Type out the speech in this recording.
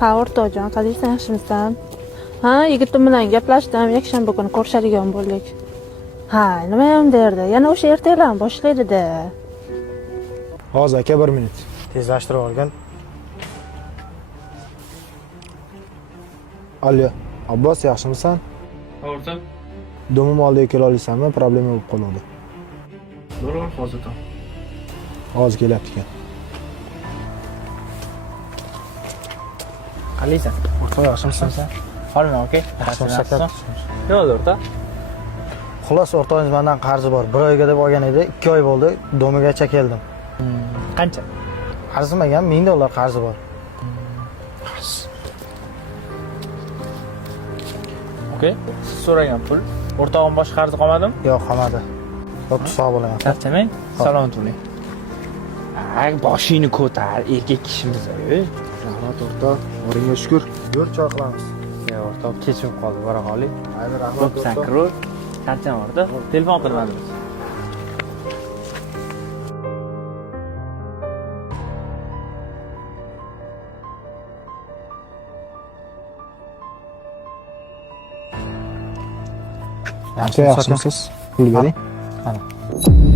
Ha, o'rtoqjon, qalaysan, yaxshimisan? Ha, yigitim bilan gaplashdim, yakshanba kuni ko'rishadigan bo'ldik. Ha, nima ham derdi? Yana o'sha ertaklarni boshlaydi-da. Hozir aka 1 minut. Tezlashtirib olgan. Allo, Abbos yaxshimisan? O'rtoq, Domim oldiga kela olasanmi? Problema bo'lib qoldi. bo'lur hozir tom. Hozir kelyapti ekan. Qalaysan? O'rtoq yaxshimisan? Holman, okey? Yaxshimisan? Nima bo'ldi, o'rtoq? Xullas o'rtog'ingiz mendan qarzi bor. 1 oyga deb olgan edi. 2 oy bo'ldi. Domigacha keldim. Qancha? Arzimagan $1000 qarzi bor. Okey. Siz so'ragan pul, o'rtog'im boshqa qarzi qolmadimi? Yo'q, qolmadi. Bo'pti, sog' bo'laman. Charchamang, salomat bo'ling. Ay, boshingni ko'tar, erkak kishimiz. Rahmat o'rtoq. O'ringga shukr. Yur choy qilamiz. Yo'q, o'rtoq, kechib qoldi, bora qoling. Mayli, rahmat Bo'psan, kirur. Charcham o'rtoq. Telefon qilmadingiz. Yaxshimisiz? Pul bering. Mana.